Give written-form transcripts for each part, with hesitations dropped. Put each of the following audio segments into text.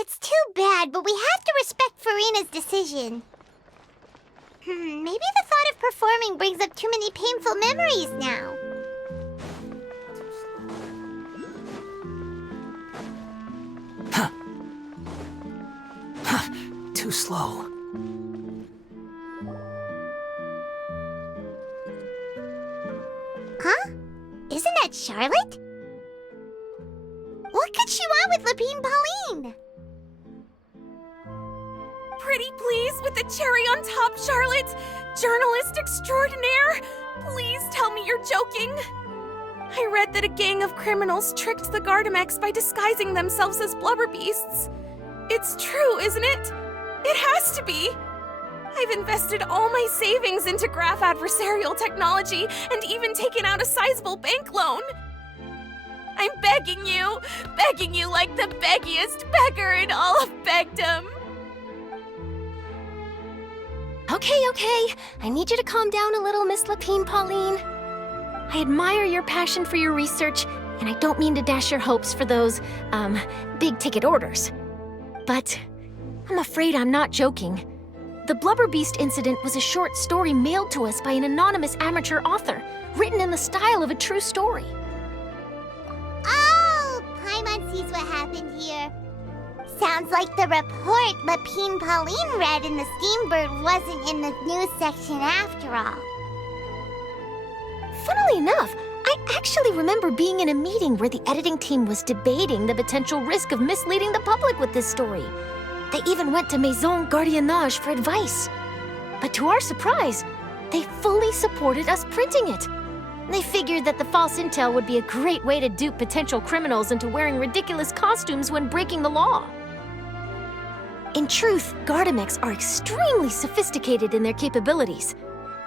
It's too bad, but we have to respect Farina's decision. Maybe the thought of performing brings up too many painful memories now. Too slow. Huh? Isn't that Charlotte? What could she want with Lapine Pauline? Pretty please with the cherry on top, Charlotte! Journalist extraordinaire! Please tell me you're joking! I read that a gang of criminals tricked the Gardamex by disguising themselves as blubber beasts. It's true, isn't it? It has to be! I've invested all my savings into graph adversarial technology and even taken out a sizable bank loan. I'm begging you like the beggiest beggar in all of begdom. Okay. I need you to calm down a little, Miss Lapine Pauline. I admire your passion for your research, and I don't mean to dash your hopes for those, big-ticket orders. But I'm afraid I'm not joking. The Blubber Beast incident was a short story mailed to us by an anonymous amateur author, written in the style of a true story. Oh, Paimon sees what happened here. Sounds like the report Lapine Pauline read in the Steambird wasn't in the news section after all. Funnily enough, I actually remember being in a meeting where the editing team was debating the potential risk of misleading the public with this story. They even went to Maison Gardiennage for advice. But to our surprise, they fully supported us printing it. They figured that the false intel would be a great way to dupe potential criminals into wearing ridiculous costumes when breaking the law. In truth, Gardamex are extremely sophisticated in their capabilities.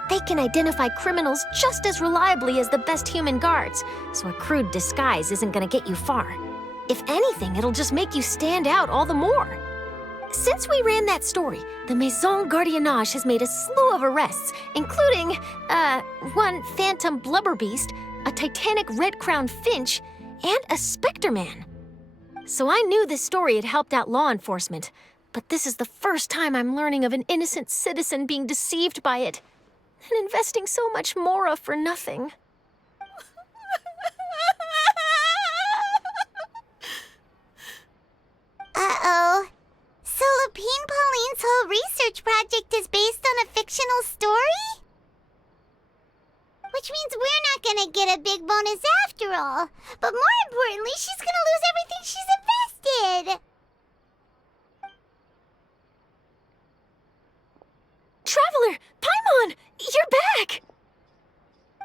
They can identify criminals just as reliably as the best human guards, so a crude disguise isn't gonna get you far. If anything, it'll just make you stand out all the more. Since we ran that story, the Maison Gardiennage has made a slew of arrests, including, one phantom blubber beast, a titanic red-crowned finch, and a specter man. So I knew this story had helped out law enforcement, but this is the first time I'm learning of an innocent citizen being deceived by it, and investing so much mora for nothing. Uh-oh. So Lapine Pauline's whole research project is based on a fictional story? Which means we're not gonna get a big bonus after all. But more importantly, she's gonna lose everything she's invested. Traveler! Paimon! You're back!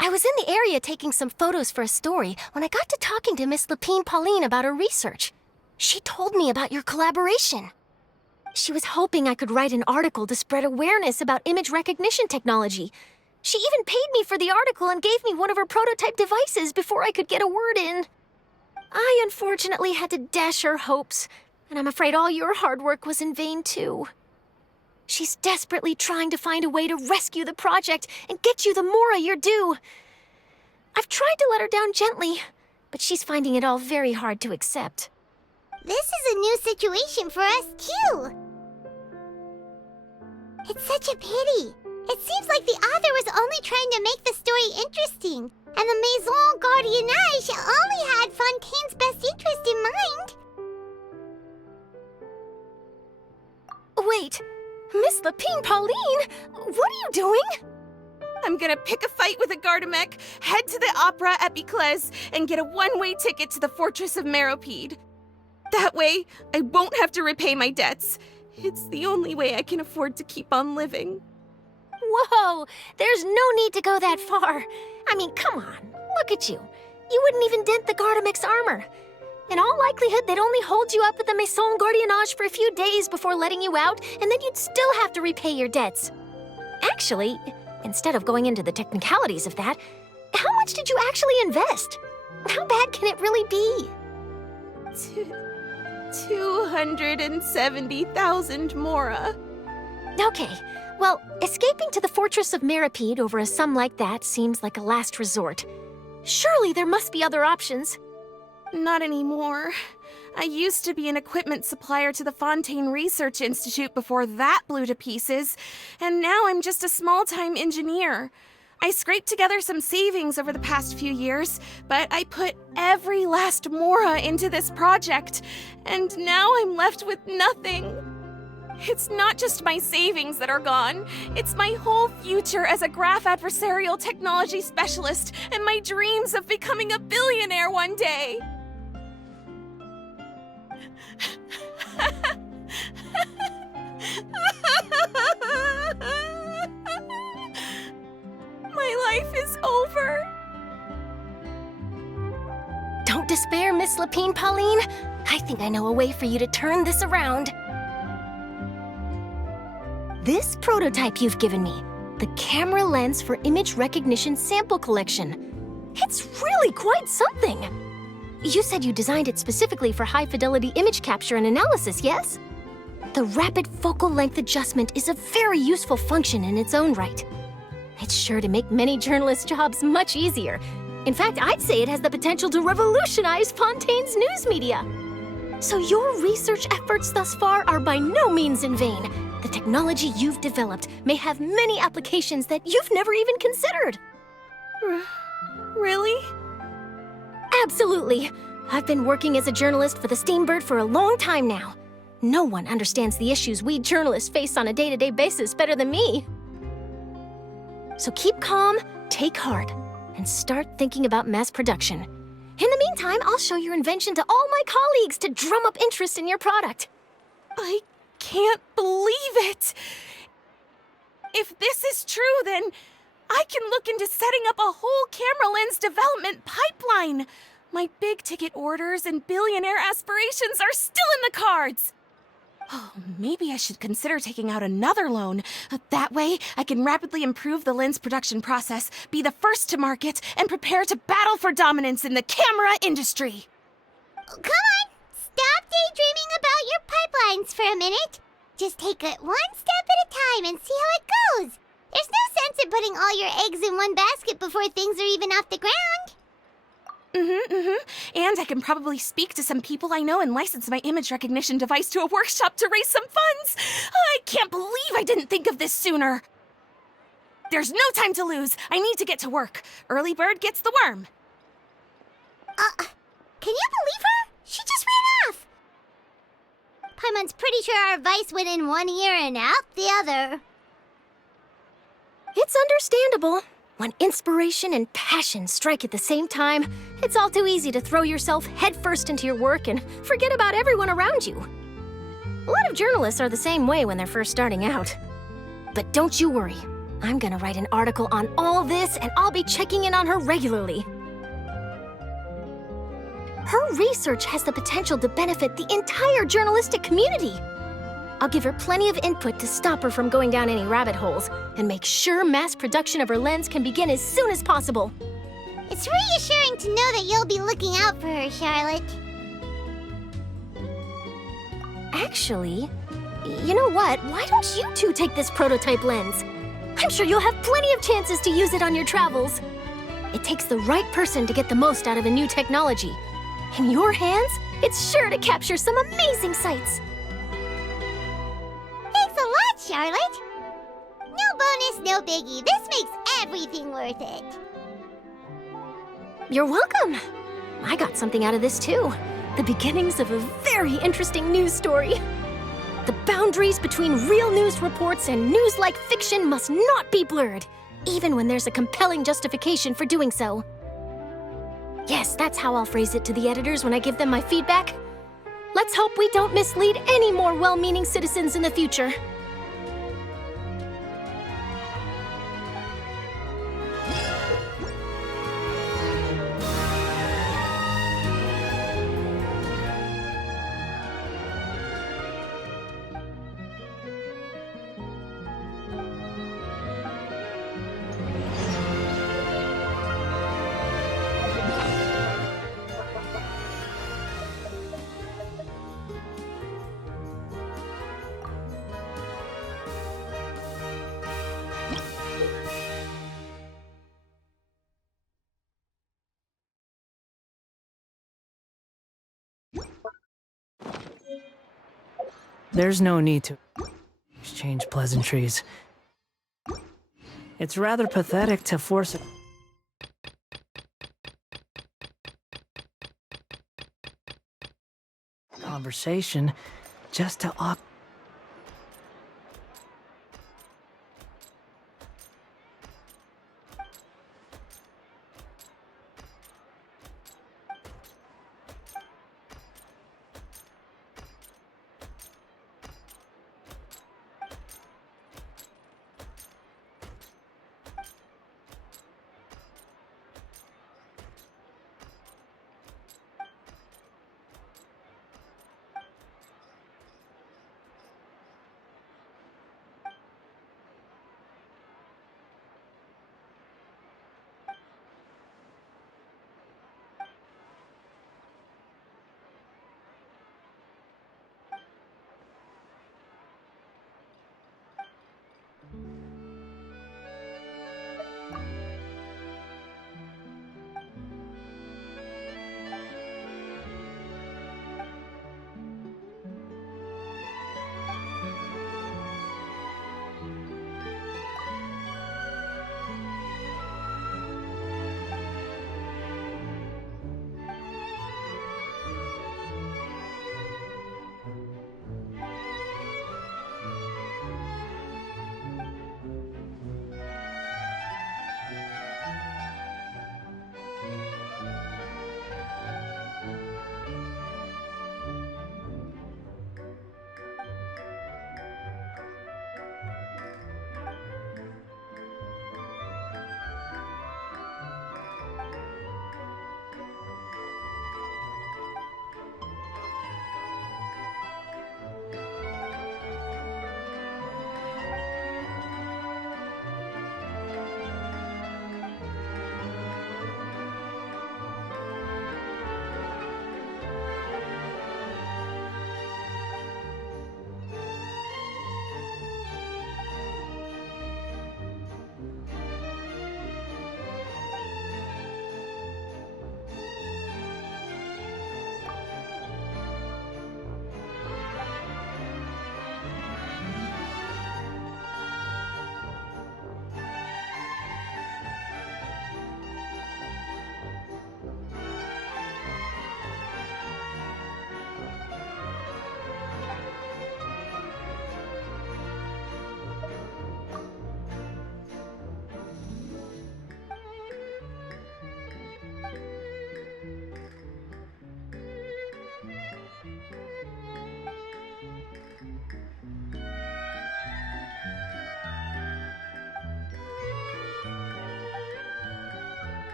I was in the area taking some photos for a story when I got to talking to Miss Lapine Pauline about her research. She told me about your collaboration. She was hoping I could write an article to spread awareness about image recognition technology. She even paid me for the article and gave me one of her prototype devices before I could get a word in. I unfortunately had to dash her hopes, and I'm afraid all your hard work was in vain too. She's desperately trying to find a way to rescue the project and get you the mora you're due. I've tried to let her down gently, but she's finding it all very hard to accept. This is a new situation for us, too. It's such a pity. It seems like the author was only trying to make the story interesting, and the Maison Gardiennage only had Fontaine's best interest in mind. Wait, Miss Lapine Pauline, what are you doing? I'm gonna pick a fight with a Gardamek, head to the opera at Biclès, and get a one-way ticket to the Fortress of Meropide. That way, I won't have to repay my debts. It's the only way I can afford to keep on living. Whoa, there's no need to go that far. I mean, come on, look at you. You wouldn't even dent the Gardamex armor. In all likelihood, they'd only hold you up at the Maison Gardiennage for a few days before letting you out, and then you'd still have to repay your debts. Actually, instead of going into the technicalities of that, how much did you actually invest? How bad can it really be? 270,000 mora. Okay, well, escaping to the Fortress of Meropide over a sum like that seems like a last resort. Surely there must be other options. Not anymore. I used to be an equipment supplier to the Fontaine Research Institute before that blew to pieces, and now I'm just a small-time engineer. I scraped together some savings over the past few years, but I put every last mora into this project, and now I'm left with nothing. It's not just my savings that are gone. It's my whole future as a graph adversarial technology specialist and my dreams of becoming a billionaire one day. My life is over. Don't despair, Miss Lapine Pauline. I think I know a way for you to turn this around. This prototype you've given me, the camera lens for image recognition sample collection. It's really quite something. You said you designed it specifically for high-fidelity image capture and analysis, yes? The rapid focal length adjustment is a very useful function in its own right. It's sure to make many journalists' jobs much easier. In fact, I'd say it has the potential to revolutionize Fontaine's news media. So your research efforts thus far are by no means in vain. The technology you've developed may have many applications that you've never even considered. Really? Absolutely. I've been working as a journalist for the Steambird for a long time now. No one understands the issues we journalists face on a day-to-day basis better than me. So keep calm, take heart, and start thinking about mass production. In the meantime, I'll show your invention to all my colleagues to drum up interest in your product. I can't believe it! If this is true, then I can look into setting up a whole camera lens development pipeline. My big-ticket orders and billionaire aspirations are still in the cards. Oh, maybe I should consider taking out another loan. That way, I can rapidly improve the lens production process, be the first to market, and prepare to battle for dominance in the camera industry. Come on! Stop daydreaming about your pipelines for a minute. Just take it one step at a time and see how it goes. There's no sense in putting all your eggs in one basket before things are even off the ground. And I can probably speak to some people I know and license my image recognition device to a workshop to raise some funds. I can't believe I didn't think of this sooner. There's no time to lose. I need to get to work. Early bird gets the worm. Can you believe her? She just ran off. Paimon's pretty sure our advice went in one ear and out the other. It's understandable. When inspiration and passion strike at the same time, it's all too easy to throw yourself headfirst into your work and forget about everyone around you. A lot of journalists are the same way when they're first starting out. But don't you worry. I'm gonna write an article on all this, and I'll be checking in on her regularly. Her research has the potential to benefit the entire journalistic community. I'll give her plenty of input to stop her from going down any rabbit holes and make sure mass production of her lens can begin as soon as possible. It's reassuring to know that you'll be looking out for her, Charlotte. Actually, you know what? Why don't you two take this prototype lens? I'm sure you'll have plenty of chances to use it on your travels. It takes the right person to get the most out of a new technology. In your hands, it's sure to capture some amazing sights. Thanks a lot, Charlotte. No bonus, no biggie. This makes everything worth it. You're welcome. I got something out of this too. The beginnings of a very interesting news story. The boundaries between real news reports and news-like fiction must not be blurred, even when there's a compelling justification for doing so. Yes, that's how I'll phrase it to the editors when I give them my feedback. Let's hope we don't mislead any more well-meaning citizens in the future. There's no need to exchange pleasantries. It's rather pathetic to force a conversation just to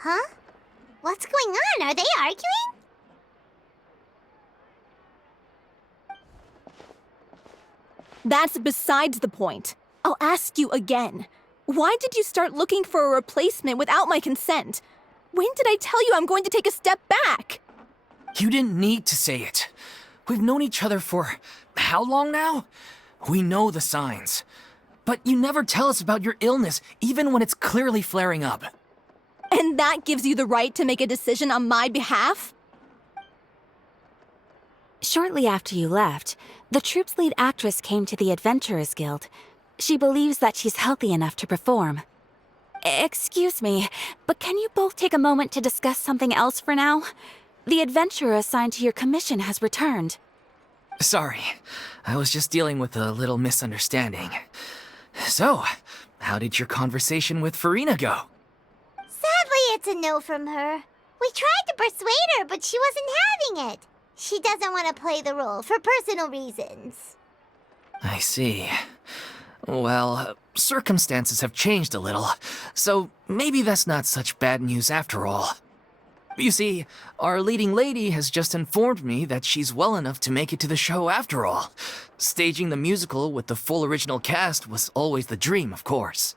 Huh? What's going on? Are they arguing? That's besides the point. I'll ask you again. Why did you start looking for a replacement without my consent? When did I tell you I'm going to take a step back? You didn't need to say it. We've known each other for how long now? We know the signs. But you never tell us about your illness, even when it's clearly flaring up. And that gives you the right to make a decision on my behalf? Shortly after you left, the troupe's lead actress came to the Adventurers Guild. She believes that she's healthy enough to perform. Excuse me, but can you both take a moment to discuss something else for now? The adventurer assigned to your commission has returned. Sorry, I was just dealing with a little misunderstanding. So, how did your conversation with Farina go? Sadly, it's a no from her. We tried to persuade her, but she wasn't having it. She doesn't want to play the role for personal reasons. I see. Well, circumstances have changed a little, so maybe that's not such bad news after all. You see, our leading lady has just informed me that she's well enough to make it to the show after all. Staging the musical with the full original cast was always the dream, of course.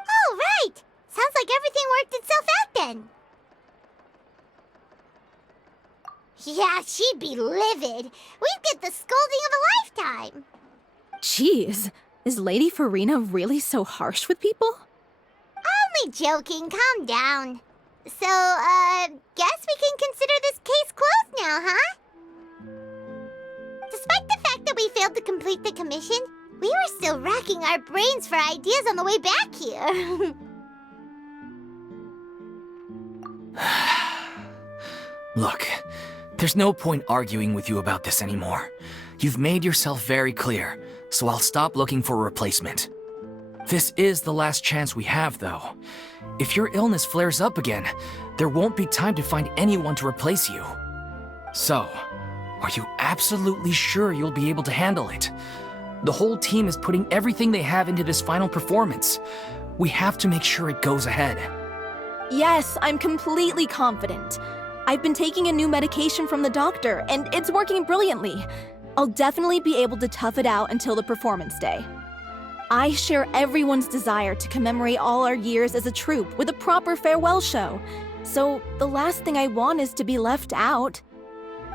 Oh, right! Sounds like everything worked itself out then. Yeah, she'd be livid. We'd get the scolding of a lifetime. Jeez, is Lady Farina really so harsh with people? Only joking, calm down. So, guess we can consider this case closed now, huh? Despite the fact that we failed to complete the commission, we were still racking our brains for ideas on the way back here. Look, there's no point arguing with you about this anymore. You've made yourself very clear, so I'll stop looking for a replacement. This is the last chance we have, though. If your illness flares up again, there won't be time to find anyone to replace you. So, are you absolutely sure you'll be able to handle it? The whole team is putting everything they have into this final performance. We have to make sure it goes ahead. Yes, I'm completely confident. I've been taking a new medication from the doctor, and it's working brilliantly. I'll definitely be able to tough it out until the performance day. I share everyone's desire to commemorate all our years as a troupe with a proper farewell show. So the last thing I want is to be left out.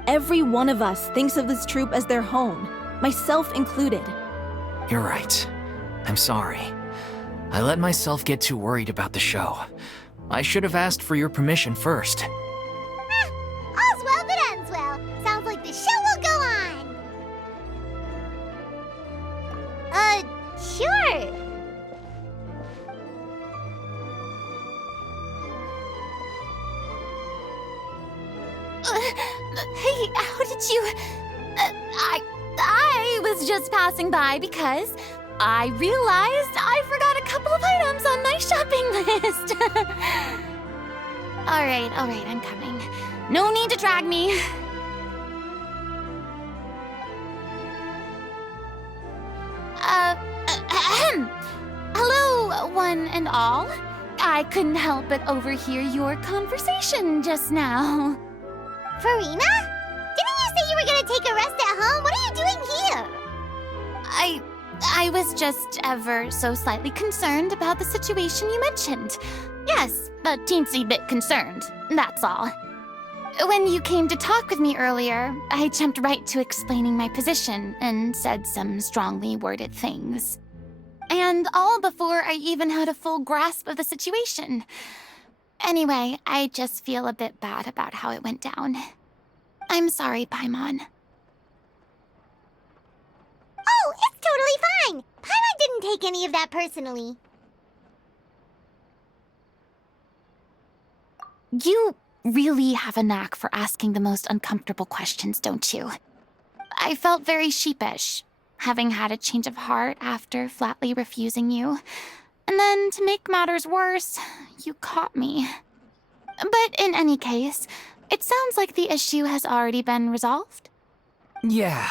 Every one of us thinks of this troupe as their home, myself included. You're right. I'm sorry. I let myself get too worried about the show. I should have asked for your permission first. All's well that ends well. Sounds like the show will go on. Sure. Hey, how did you... I was just passing by because I realized I forgot a couple of items on my shopping list. All right, I'm coming. No need to drag me. Hello, one and all. I couldn't help but overhear your conversation just now. Farina? Didn't you say you were gonna take a rest at home? What are you doing here? I was just ever so slightly concerned about the situation you mentioned. Yes, a teensy bit concerned, that's all. When you came to talk with me earlier, I jumped right to explaining my position and said some strongly worded things. And all before I even had a full grasp of the situation. Anyway, I just feel a bit bad about how it went down. I'm sorry, Paimon. Oh, it's totally fine. Paimon didn't take any of that personally. You really have a knack for asking the most uncomfortable questions, don't you? I felt very sheepish, having had a change of heart after flatly refusing you. And then, to make matters worse, you caught me. But in any case, it sounds like the issue has already been resolved. Yeah.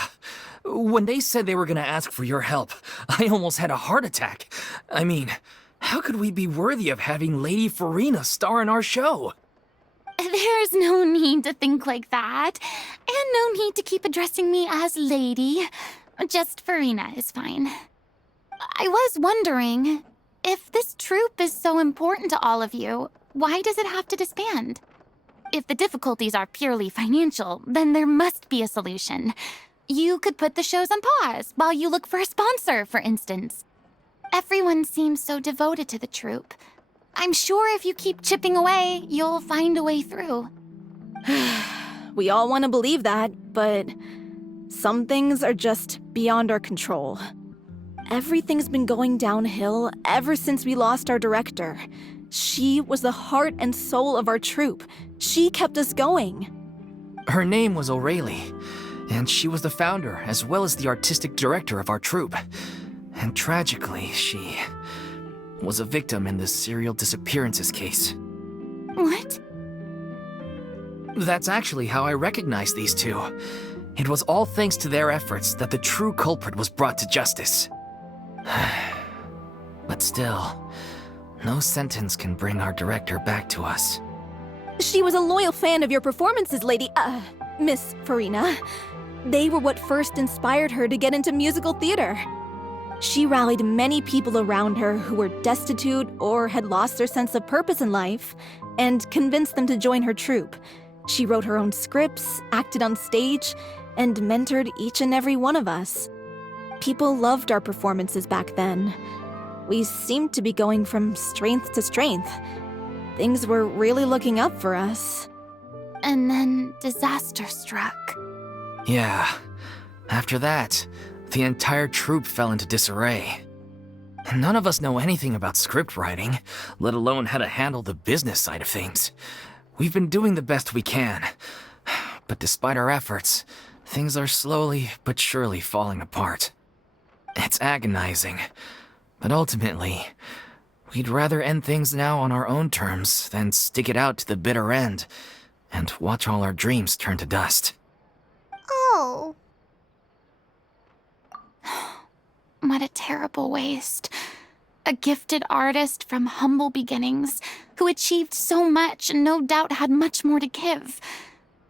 When they said they were gonna ask for your help, I almost had a heart attack. I mean, How could we be worthy of having Lady Farina star in our show? There's no need to think like that. And no need to keep addressing me as lady. Just Farina is fine. I was wondering, if this troupe is so important to all of you, why does it have to disband? If the difficulties are purely financial, then there must be a solution. You could put the shows on pause while you look for a sponsor, for instance. Everyone seems so devoted to the troupe. I'm sure if you keep chipping away, you'll find a way through. We all want to believe that, but some things are just beyond our control. Everything's been going downhill ever since we lost our director. She was the heart and soul of our troupe. She kept us going. Her name was O'Reilly, and she was the founder as well as the artistic director of our troupe. And tragically, she was a victim in the serial disappearances case. What? That's actually how I recognized these two. It was all thanks to their efforts that the true culprit was brought to justice. But still, no sentence can bring our director back to us. She was a loyal fan of your performances, Miss Farina. They were what first inspired her to get into musical theater. She rallied many people around her who were destitute or had lost their sense of purpose in life, and convinced them to join her troupe. She wrote her own scripts, acted on stage, and mentored each and every one of us. People loved our performances back then. We seemed to be going from strength to strength. Things were really looking up for us. And then disaster struck. Yeah. After that, the entire troupe fell into disarray. None of us know anything about script writing, let alone how to handle the business side of things. We've been doing the best we can. But despite our efforts, things are slowly but surely falling apart. It's agonizing. But ultimately, we'd rather end things now on our own terms than stick it out to the bitter end and watch all our dreams turn to dust. Oh. What a terrible waste. A gifted artist from humble beginnings who achieved so much and no doubt had much more to give.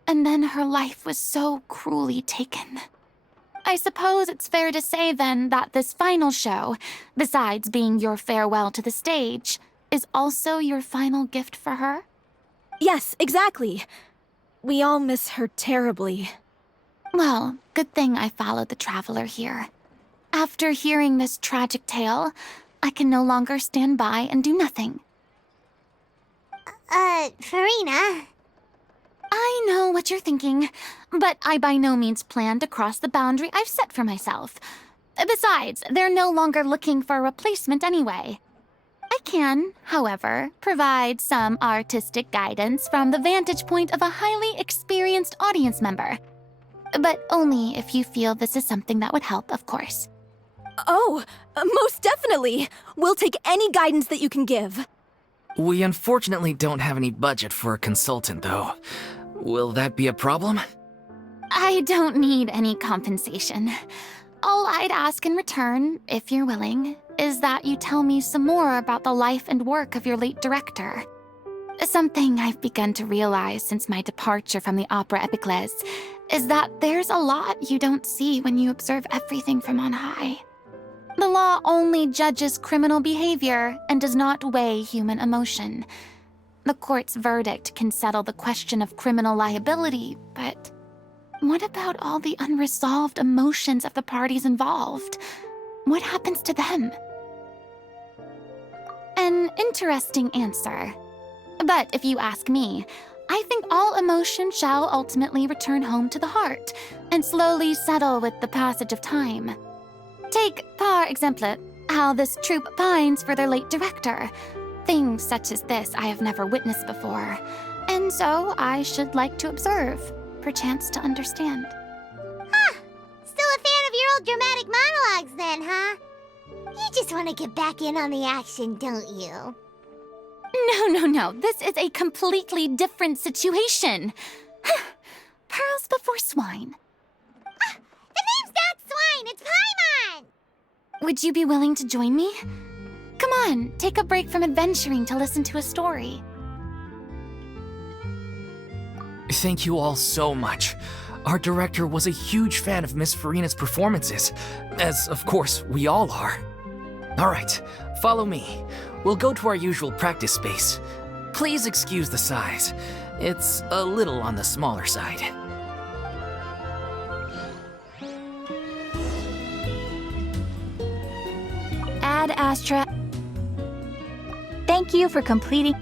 And then her life was so cruelly taken. I suppose it's fair to say then that this final show, besides being your farewell to the stage, is also your final gift for her? Yes, exactly. We all miss her terribly. Well, good thing I followed the traveler here. After hearing this tragic tale, I can no longer stand by and do nothing. Farina. I know what you're thinking, but I by no means plan to cross the boundary I've set for myself. Besides, they're no longer looking for a replacement anyway. I can, however, provide some artistic guidance from the vantage point of a highly experienced audience member. But only if you feel this is something that would help, of course. Oh, most definitely. We'll take any guidance that you can give. We unfortunately don't have any budget for a consultant, though. Will that be a problem? I don't need any compensation. All I'd ask in return, if you're willing, is that you tell me some more about the life and work of your late director. Something I've begun to realize since my departure from the Opera Epiclese is that there's a lot you don't see when you observe everything from on high. The law only judges criminal behavior and does not weigh human emotion. The court's verdict can settle the question of criminal liability, but what about all the unresolved emotions of the parties involved? What happens to them? An interesting answer. But if you ask me, I think all emotion shall ultimately return home to the heart and slowly settle with the passage of time. Take, par exemple, how this troupe pines for their late director. Things such as this I have never witnessed before, and so I should like to observe, perchance to understand. Huh. Still a fan of your old dramatic monologues then, huh? You just want to get back in on the action, don't you? No. This is a completely different situation. Pearls before swine. The name's not Swine, it's Paimon! Would you be willing to join me? Come on, take a break from adventuring to listen to a story. Thank you all so much. Our director was a huge fan of Miss Farina's performances, as of course we all are. Alright, follow me. We'll go to our usual practice space. Please excuse the size. It's a little on the smaller side. Ad Astra. Thank you for completing